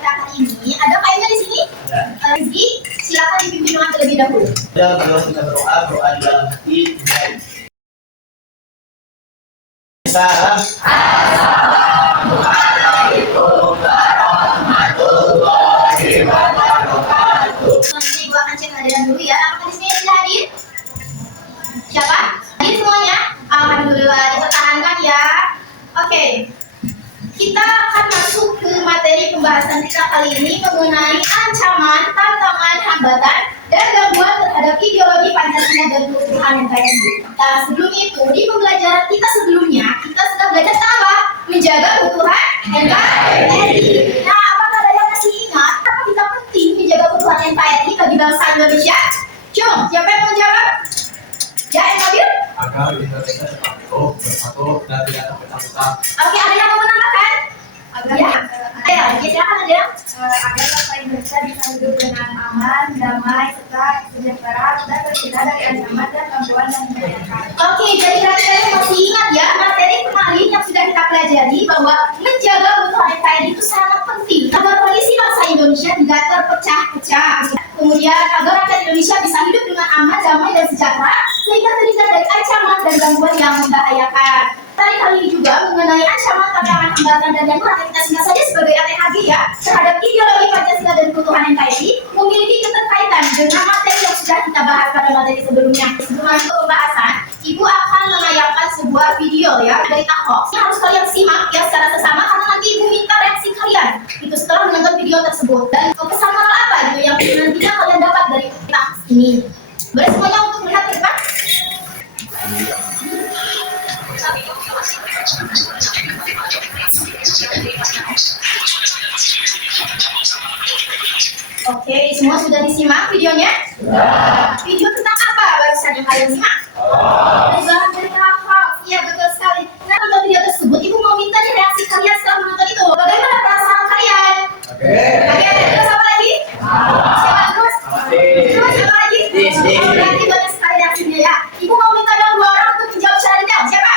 kita kali ini ada kayaknya di sini. Rizky, silakan dipimpin doa terlebih dahulu. Kalau kita berdoa di dalam hati. Salam. Assalamualaikum warahmatullahi wabarakatuh. Nanti gua akan cek hadiran dulu ya. Apakah di sini sudah hadir? Siapa? Hadir semuanya? Alhamdulillah, dipertahankan ya. Oke. Kita akan masuk ke materi pembahasan kita kali ini mengenai ancaman, tantangan, hambatan, dan gangguan terhadap ideologi Pancasila dan keutuhan NKRI. Nah, sebelum itu, di pembelajaran kita sebelumnya, kita sudah belajar apa? Menjaga keutuhan NKRI. Nah, apakah ada yang masih ingat apa kita penting menjaga keutuhan NKRI bagi bangsa Indonesia? Jom, siapa yang mau jawab? Ya, yang hadir? Agar Indonesia tetap utuh, bersatu, dan tidak terpecah-pecah. Oke, ada yang mau menambahkan? Ya, ayo, silakan ada. Agar bangsa Indonesia bisa hidup dengan aman, damai, serta sejahtera dan terhindar dari ancaman dan gangguan yang membahayakan. Oke, jadi kalian masih ingat ya materi kemarin yang sudah kita pelajari bahwa menjaga keutuhan NKRI itu sangat penting agar kondisi bangsa Indonesia tidak terpecah-pecah. Kemudian agar rakyat Indonesia bisa hidup dengan aman, damai, dan sejahtera sehingga terhindar dari ancaman dan gangguan yang membahayakan. Tadi kali ini juga mengenai ancaman, tantangan, hambatan, dan gangguan kita singkat saja sebagai ATHG ya terhadap ideologi Pancasila dan keutuhan NKRI memiliki keterkaitan dengan materi yang sudah kita bahas pada materi sebelumnya. Sebelum masuk pembahasan, Ibu akan menayangkan sebuah video ya dari Tahok. Ini harus kalian simak ya secara sesama karena nanti Ibu minta reaksi kalian itu setelah menonton video tersebut dan kesan moral apa gitu yang nantinya kalian dapat dari Tahok ini. Boleh semuanya untuk melihat ke depan? Oke, semua sudah disimak videonya? Video tentang apa barusan yang kalian simak? Perubahan dari Tahok. Iya, betul sekali. Nah, untuk video tersebut, Ibu mau minta nih reaksi kalian setelah menonton itu. Bagaimana perasaan kalian? Oke, terus apa lagi? Siapa terus? Terus apa lagi? Berarti banyak sekali reaksinya ya. Ibu mau minta dong 2 orang untuk menjawab secara detail. Siapa?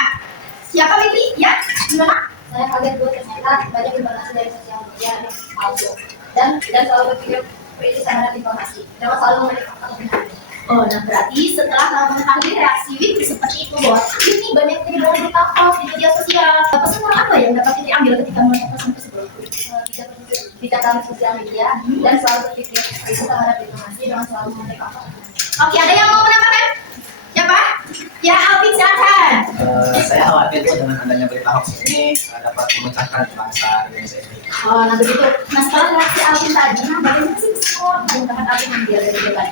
Siapa Fitri? Ya, gimana? Saya kaget buat ternyata banyak informasi dari sosial media yang palsu dan selalu berpikir kritis terhadap informasi. Jangan selalu memberi fakta benar. Oh, nah berarti setelah mengetahui reaksi Fitri seperti itu bahwa ini banyak terjadi berita hoax di media sosial. Pesan moral apa yang dapat Fitri ambil ketika melihat pesan tersebut? Bijak dalam sosial media dan selalu berpikir kritis terhadap informasi. Jangan selalu memberi fakta. Oke, ada yang mau menambahkan? Siapa? Ya, Alvin, silakan. Saya khawatir dengan adanya berita hoax ini dapat memecahkan bangsa Indonesia ini. Oh, nah begitu. Nah, setelah reaksi Alvin tadi, nah bagaimana sih skor yang dapat Alvin ambil dari debat?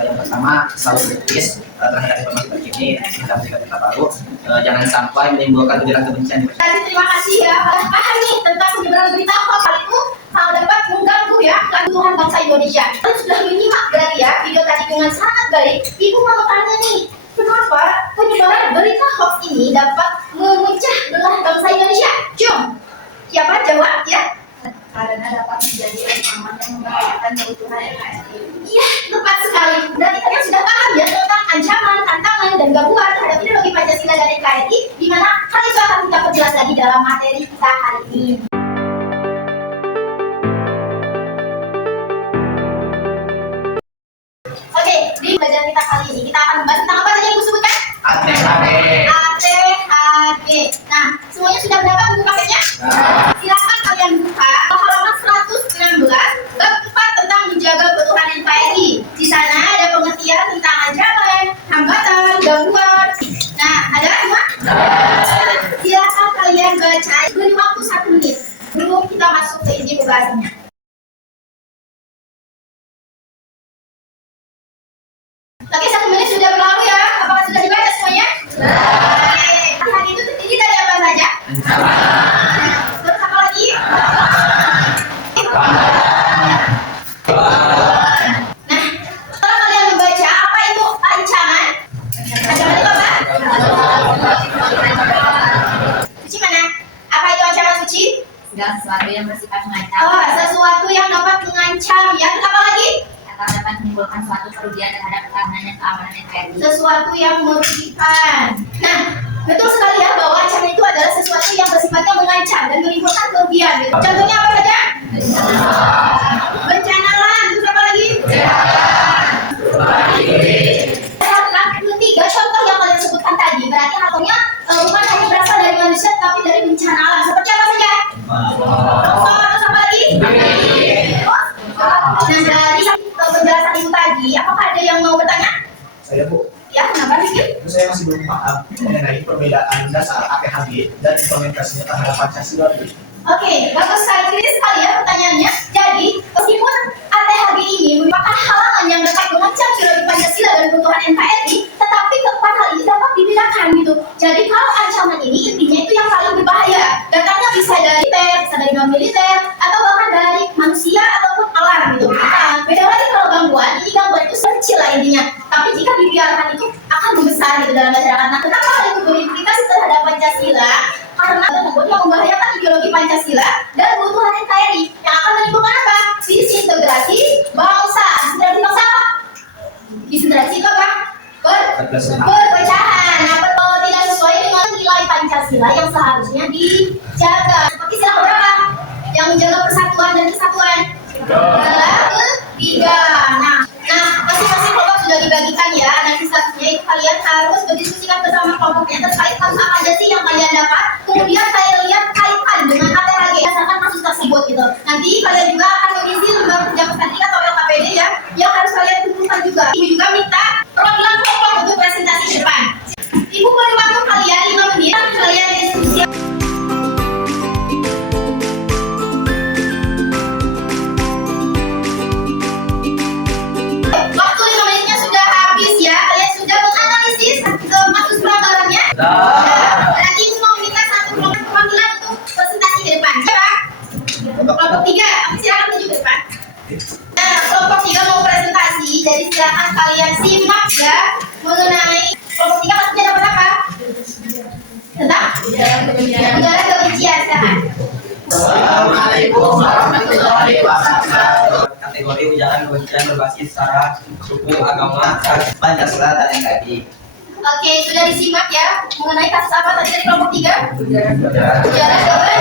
Yang pertama, selalu kritis terhadap informasi terkini, terhadap berita baru. Jangan sampai menimbulkan ujaran kebencian. Terima kasih ya. Paham nih tentang penyebaran berita hoax hal itu dapat mengganggu ya keutuhan bangsa Indonesia. Kalian sudah menyimak berarti ya video tadi dengan sangat baik. Ibu mau tanya nih, kenapa penyebaran berita hoax ini dapat memecah belah bangsa Indonesia? Jom, siapa jawab ya? Karena dapat menjadi ancaman yang membahayakan keutuhan NKRI. Iya, tepat sekali. Berarti kalian sudah paham ya tentang ancaman, tantangan, dan gangguan terhadap ideologi Pancasila dan NKRI, di mana hal itu akan kita perjelas lagi dalam materi kita hari ini. Oke, di pelajaran kita kali ini kita akan membahas tentang apa tadi yang Ibu sebutkan? ATHG. Nah, semuanya sudah mendapat buku paketnya? Silakan kalian buka halaman 116 bab 4 tentang menjaga keutuhan NKRI. Di sana ada pengertian tentang ancaman, hambatan, gangguan. Nah, ada semua? Silakan kalian baca. Beri waktu 1 menit sebelum kita masuk ke inti pembahasannya. Oke, 1 menit sudah berlalu ya. Apakah sudah dibaca semuanya? Hal itu terdiri dari apa saja? Terus apa lagi? Nah, setelah kalian membaca apa itu ancaman? Ancaman itu apa? Suci mana? Apa itu ancaman Suci? Segala sesuatu yang bersifat mengancam. Oh, sesuatu yang dapat mengancam ya. Terus apa lagi? Atau dapat menimbulkan suatu kerugian terhadap keamanan dan keamanan NKRI. Sesuatu yang merugikan. Nah, betul sekali ya bahwa ancaman itu adalah sesuatu yang bersifatnya mengancam dan menimbulkan kerugian. Gitu. Contohnya apa saja? Ibu tadi, apakah ada yang mau bertanya? Saya Bu, Ya, kenapa Rizky? saya masih belum paham mengenai perbedaan dasar APHG dan implementasinya terhadap Pancasila. Oke, bagus sekali ya pertanyaannya. Jadi, meskipun ATHG ini merupakan halangan yang dapat mengancam ideologi Pancasila dan keutuhan NKRI, tetapi keempat hal ini dapat dibedakan gitu. Jadi, kalau ancaman ini intinya itu yang paling berbahaya. Datangnya bisa dari militer, bisa dari non-militer, atau bahkan dari manusia ataupun alam gitu. Nah, beda lagi kalau gangguan, ini gangguan itu kecil lah intinya. Tapi jika dibiarkan itu akan membesar gitu dalam masyarakat. Nah, kenapa hal itu berimplikasi terhadap Pancasila? Karena tersebut yang membahayakan ideologi Pancasila dan keutuhan NKRI yang akan menimbulkan apa? Disintegrasi bangsa. Disintegrasi bangsa apa? Disintegrasi itu apa? Perpecahan. Nah, kalau tidak sesuai dengan nilai Pancasila yang seharusnya dijaga. Seperti sila berapa? Yang menjaga persatuan dan kesatuan adalah ketiga. Nah, masing-masing kelompok sudah dibagikan ya. Nanti selanjutnya itu kalian harus berdiskusikan bersama kelompoknya terkait kasus apa aja sih yang kalian dapat. Kemudian saya lihat kaitan dengan ATHG berdasarkan kasus tersebut gitu. Nanti kalian juga akan mengisi lembar kerja peserta atau LKPD ya, yang harus kalian kumpulkan juga. Ibu juga minta perwakilan kelompok untuk presentasi di depan. Ibu beri waktu kalian 5 menit, kalian diskusi. Waktu 5 menitnya sudah habis ya. Kalian sudah menganalisis kasus pelanggarannya. Berarti ibu mau minta satu kelompok perwakilan untuk presentasi ke depan. Siapa? Kelompok 3. Silakan tunjuk ke depan. Nah, kelompok 3 mau presentasi. Jadi silakan kalian simak ya mengenai kelompok 3 maksudnya dapat apa? Tentang udara kebencian. Silakan. Assalamualaikum warahmatullahi wabarakatuh. Kategori ujaran kebencian berbasis sara, suku, agama, ras, Pancasila dan NKRI. Oke, sudah disimak ya mengenai kasus apa tadi dari kelompok 3? Ujaran kebencian.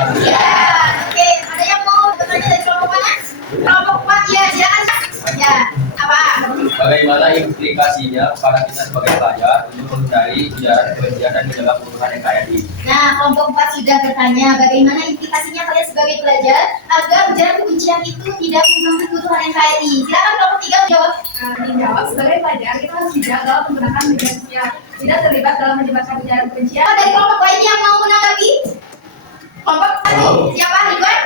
Oke, ada yang mau bertanya dari kelompok mana? Kelompok 4 ya, silakan. Ya, apa? Bagaimana implikasinya kepada kita sebagai pelajar untuk menghindari ujaran kebencian dan menjaga keutuhan NKRI? Nah, kelompok 4 sudah bertanya bagaimana implikasinya kalian sebagai pelajar agar ujaran kebencian itu tidak mengganggu keutuhan NKRI. Silakan kelompok 3 menjawab. Dijawab sebagai pelajar kita harus bijak dalam menggunakan media sosial, tidak terlibat dalam menyebarkan ujaran kebencian. Siapa dari kelompok lain yang mau menanggapi? Kelompok 1, siapa? Ridwan?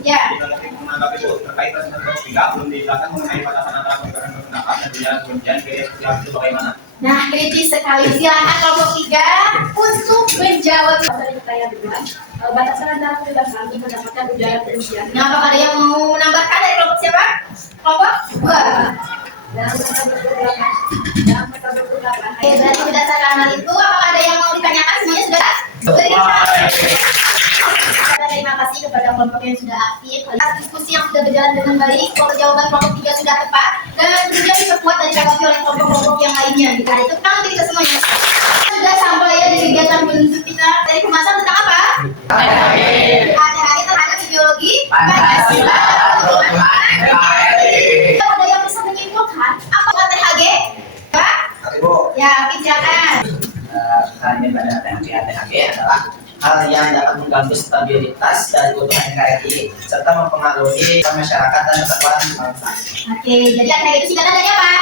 Ya. Menanggapi itu terkait dengan kelompok 3 belum dijelaskan mengenai batasan antara penyebaran berpendapat dan ujaran kebencian ke sosial itu bagaimana? Nah, kritis sekali. Silakan kelompok 3 untuk menjawab. Dari saya Ridwan, batasan antara kebebasan berpendapat dan ujaran kebencian Nah, apakah ada yang mau menambahkan dari kelompok siapa? Kelompok 2. dalam pasal 28. Oke, berarti berdasarkan hal itu, apakah ada yang mau ditanyakan? Semuanya sudah? Terima kasih kepada kelompok yang sudah aktif. Atas diskusi yang sudah berjalan dengan baik, jawaban kelompok 3 sudah tepat dan kemudian diperkuat dan ditanggapi oleh kelompok-kelompok yang lainnya. Jika itu kan kita semuanya sudah sampai ya di kegiatan penuntut kita dari pembahasan tentang apa? ATHG terhadap ideologi Pancasila. Ada yang bisa menyimpulkan apa ATHG? Pak? Ya, silakan. Hanya pada ATHG adalah hal yang dapat mengganggu stabilitas dan keutuhan NKRI serta mempengaruhi masyarakat dan kesatuan bangsa. Oke, jadi ATHG itu singkatan dari apa?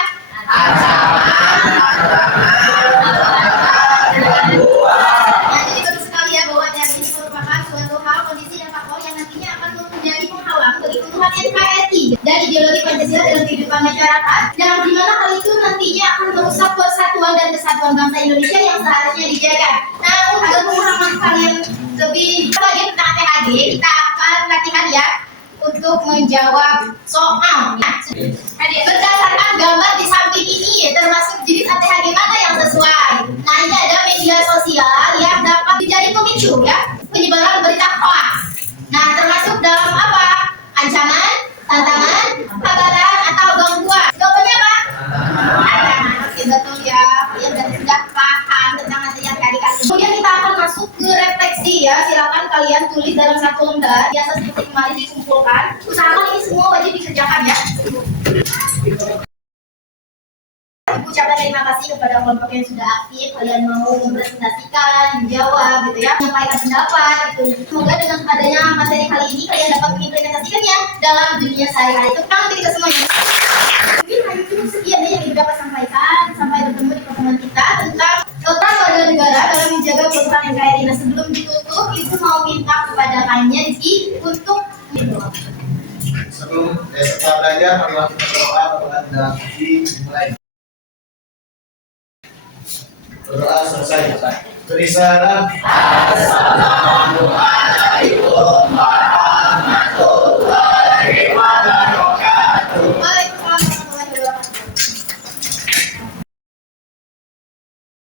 Nah, jadi bagus sekali ya bahwa ATHG ini merupakan suatu hal, kondisi dan faktor yang nantinya akan menjadi penghalang bagi keutuhan NKRI dan ideologi Pancasila dalam kehidupan masyarakat, yang dimana hal itu nantinya akan merusak persatuan dan kesatuan bangsa Indonesia yang seharusnya dijaga. Nah, agar pemahaman kalian lebih lagi tentang ATHG, kita akan latihan ya untuk menjawab soal ya. Berdasarkan gambar di samping ini termasuk jenis ATHG mana yang sesuai. Nah, ini ada media sosial yang dapat menjadi pemicu ya penyebaran berita hoax. Nah, termasuk dalam apa? Ancaman, tantangan, hambatan atau gangguan. Jawabannya apa? Ancaman. Oke, betul ya. Kalian berarti sudah paham tentang ATHG. Kemudian kita akan masuk ke refleksi ya. Silakan kalian tulis dalam satu lembar. Biasa seperti kemarin dikumpulkan. Usahakan ini semua wajib dikerjakan ya. Ibu ucapkan terima kasih kepada kelompok yang sudah aktif. Kalian mau mempresentasikan, menjawab gitu ya, menyampaikan pendapat gitu. Semoga dengan adanya materi kali ini kalian dapat mengimplementasikannya dalam dunia sehari-hari. Itu kan kita semuanya. Mungkin hanya cukup sekian. Tuhan NKRI. Nah, sebelum ditutup, Ibu mau minta kepada Kanya Rizky untuk setelah belajar, marilah kita berdoa kepada dalam hati dimulai. Berdoa selesai. Beri salam. Assalamualaikum